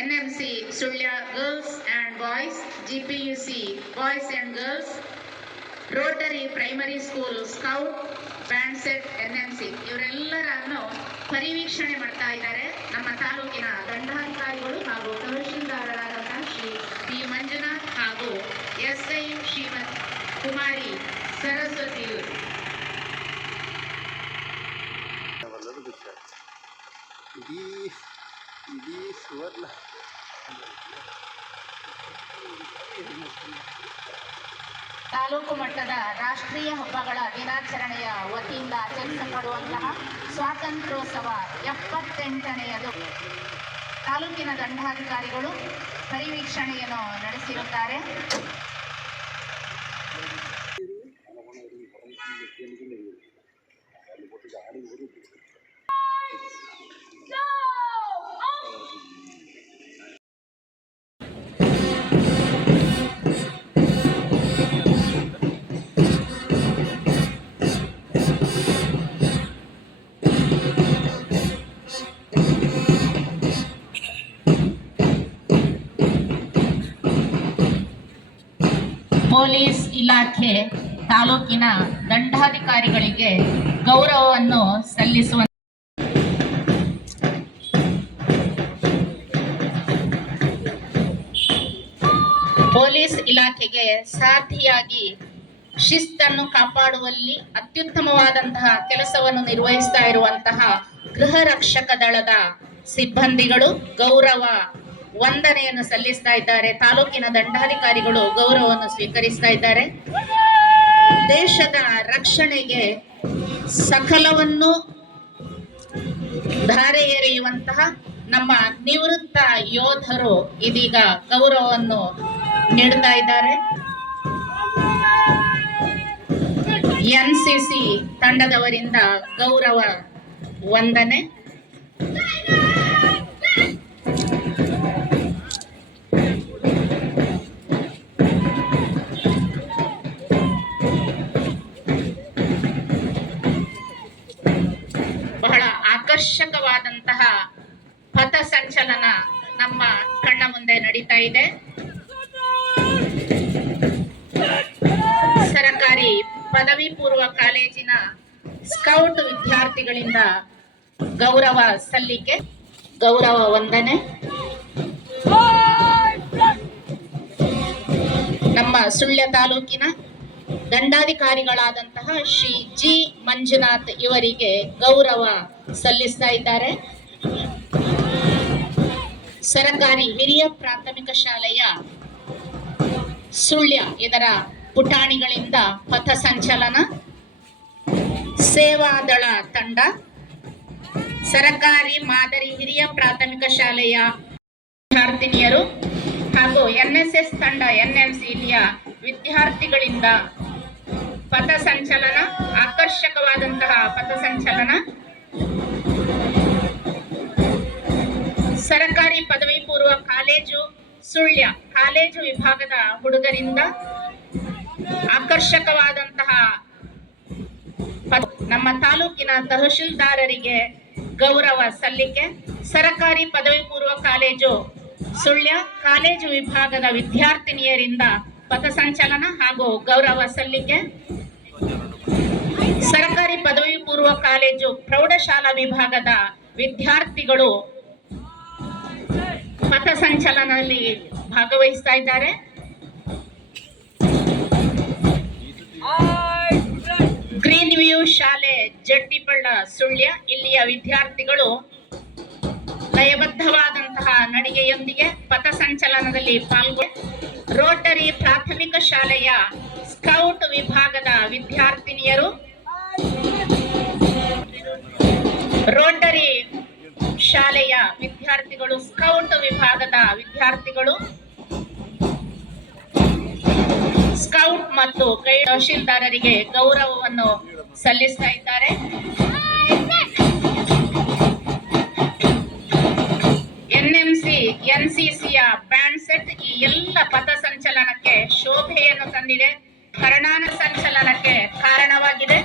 NMC Sulya Girls and Boys, GPUC Boys and Girls, Rotary primary school scout band set N M C ಇವರೆಲ್ಲರನ್ನು ಪರಿವೀಕ್ಷಣೆ ಮಾಡ್ತಾ ಇದ್ದಾರೆ. ನಮ್ಮ ತಾಲೂಕಿನ ದಂಡಾಧಿಕಾರಿಗಳು ಹಾಗೂ ತಹಶೀಲ್ದಾರರಾದಂತಹ ಶ್ರೀ ಪಿ ಮಂಜುನಾಥ್ ಹಾಗೂ ಎಸ್ ಐ ಶ್ರೀಮತ್ ಕುಮಾರಿ ಸರಸ್ವತಿ. ಇವರು ವಲ್ಲದು ಬಿಟ್ಟ ಇಡೀ ಸುವರ್ಣ ತಾಲೂಕು ಮಟ್ಟದ ರಾಷ್ಟ್ರೀಯ ಹಬ್ಬಗಳ ದಿನಾಚರಣೆಯ ವತಿಯಿಂದ ಆಚರಿಸಲ್ಪಡುವಂತಹ ಸ್ವಾತಂತ್ರ್ಯೋತ್ಸವ ಎಪ್ಪತ್ತೆಂಟನೆಯದು. ತಾಲೂಕಿನ ದಂಡಾಧಿಕಾರಿಗಳು ಪರಿವೀಕ್ಷಣೆಯನ್ನು ನಡೆಸಿರುತ್ತಾರೆ. ಪೊಲೀಸ್ ಇಲಾಖೆ ತಾಲೂಕಿನ ದಂಡಾಧಿಕಾರಿಗಳಿಗೆ ಗೌರವವನ್ನು ಸಲ್ಲಿಸುವ ಪೊಲೀಸ್ ಇಲಾಖೆಗೆ ಸಾಥಿಯಾಗಿ ಶಿಸ್ತನ್ನು ಕಾಪಾಡುವಲ್ಲಿ ಅತ್ಯುತ್ತಮವಾದಂತಹ ಕೆಲಸವನ್ನು ನಿರ್ವಹಿಸ್ತಾ ಇರುವಂತಹ ಗೃಹ ರಕ್ಷಕ ದಳದ ಸಿಬ್ಬಂದಿಗಳು ಗೌರವ ವಂದನೆಯನ್ನು ಸಲ್ಲಿಸ್ತಾ ಇದ್ದಾರೆ. ತಾಲೂಕಿನ ದಂಡಾಧಿಕಾರಿಗಳು ಗೌರವವನ್ನು ಸ್ವೀಕರಿಸ್ತಾ ಇದ್ದಾರೆ. ದೇಶದ ರಕ್ಷಣೆಗೆ ಸಕಲವನ್ನು ಧಾರೆ ಎರೆಯುವಂತಹ ನಮ್ಮ ನಿವೃತ್ತ ಯೋಧರು ಇದೀಗ ಗೌರವವನ್ನು ನೀಡ್ತಾ ಇದ್ದಾರೆ. ಎನ್ ಸಿ ಸಿ ತಂಡದವರಿಂದ ಗೌರವ ವಂದನೆ. ಆಕರ್ಷಕವಾದಂತಹ ಪಥಸಂಚಲನ ನಮ್ಮ ಕಣ್ಣ ಮುಂದೆ ನಡೀತಾ ಇದೆ. ಸರಕಾರಿ ಪದವಿ ಪೂರ್ವ ಕಾಲೇಜಿನ ಸ್ಕೌಟ್ ವಿದ್ಯಾರ್ಥಿಗಳಿಂದ ಗೌರವ ಸಲ್ಲಿಕೆ, ಗೌರವ ವಂದನೆ. ನಮ್ಮ ಸುಳ್ಯ ತಾಲೂಕಿನ ದಂಡಾಧಿಕಾರಿಗಳಾದಂತಹ ಶ್ರೀ ಜಿ ಮಂಜುನಾಥ್ ಇವರಿಗೆ ಗೌರವ ಸಲ್ಲಿಸ್ತಾ ಇದ್ದಾರೆ. ಸರಕಾರಿ ಹಿರಿಯ ಪ್ರಾಥಮಿಕ ಶಾಲೆಯ ಸುಳ್ಯ ಇದರ ಪುಟಾಣಿಗಳಿಂದ ಪಥ ಸಂಚಲನ ಸೇವಾದಳ ತಂಡ, ಸರಕಾರಿ ಮಾದರಿ ಹಿರಿಯ ಪ್ರಾಥಮಿಕ ಶಾಲೆಯ ವಿದ್ಯಾರ್ಥಿನಿಯರು ಹಾಗೂ ಎನ್ಎಸ್ಎಸ್ ತಂಡ ಎನ್ ಎಂ ಸಿಲಿಯ ವಿದ್ಯಾರ್ಥಿಗಳಿಂದ ಪಥ ಸಂಚಲನ, ಆಕರ್ಷಕವಾದಂತಹ ಪಥಸಂಚಲನ ಸರಕಾರಿ ಕಾಲೇಜು ಸುಳ್ಯ. ಕಾಲೇಜು ವಿಭಾಗದ ಹುಡುಗರಿಂದ ಆಕರ್ಷಕವಾದಂತಹ ನಮ್ಮ ತಾಲೂಕಿನ ತಹಶೀಲ್ದಾರರಿಗೆ ಗೌರವ ಸಲ್ಲಿಕೆ. ಸರಕಾರಿ ಪದವಿ ಪೂರ್ವ ಕಾಲೇಜು ಸುಳ್ಯ. ಕಾಲೇಜು ವಿಭಾಗದ ವಿದ್ಯಾರ್ಥಿನಿಯರಿಂದ ಪಥಸಂಚಲನ ಹಾಗೂ ಗೌರವ ಸಲ್ಲಿಕೆ. ಸರಕಾರಿ ಪದವಿ ಪೂರ್ವ ಕಾಲೇಜು ಪ್ರೌಢಶಾಲಾ ವಿಭಾಗದ ವಿದ್ಯಾರ್ಥಿಗಳು ಪಥಸಂಚಲನದಲ್ಲಿ ಭಾಗವಹಿಸ್ತಾ ಇದ್ದಾರೆ. ಗ್ರೀನ್ ವ್ಯೂ ಶಾಲೆ ಜಡ್ಡಿಪಳ್ಳ ಸುಳ್ಯ, ಇಲ್ಲಿಯ ವಿದ್ಯಾರ್ಥಿಗಳು ಲಯಬದ್ಧವಾದಂತಹ ನಡಿಗೆಯೊಂದಿಗೆ ಪಥ ಸಂಚಲನದಲ್ಲಿ ಪಾಲ್ಗೊಂಡು ರೋಟರಿ ಪ್ರಾಥಮಿಕ ಶಾಲೆಯ ಸ್ಕೌಟ್ ವಿಭಾಗದ ವಿದ್ಯಾರ್ಥಿನಿಯರು. ರೋಟರಿ ಶಾಲೆಯ ವಿದ್ಯಾರ್ಥಿಗಳು, ಸ್ಕೌಟ್ ವಿಭಾಗದ ವಿದ್ಯಾರ್ಥಿಗಳು, ಸ್ಕೌಟ್ ಮತ್ತು ಗೈಡ್ ತಹಶೀಲ್ದಾರರಿಗೆ ಗೌರವವನ್ನು ಸಲ್ಲಿಸ್ತಾ ಇದ್ದಾರೆ. ಎನ್ಎಂಸಿ, ಎನ್ಸಿಸಿಯ ಬ್ಯಾಂಡ್ ಸೆಟ್ ಈ ಎಲ್ಲ ಪಥ ಸಂಚಲನಕ್ಕೆ ಶೋಭೆಯನ್ನು ತಂದಿದೆ. ಕರ್ಣಾನ ಸಂಚಲನಕ್ಕೆ ಕಾರಣವಾಗಿದೆ.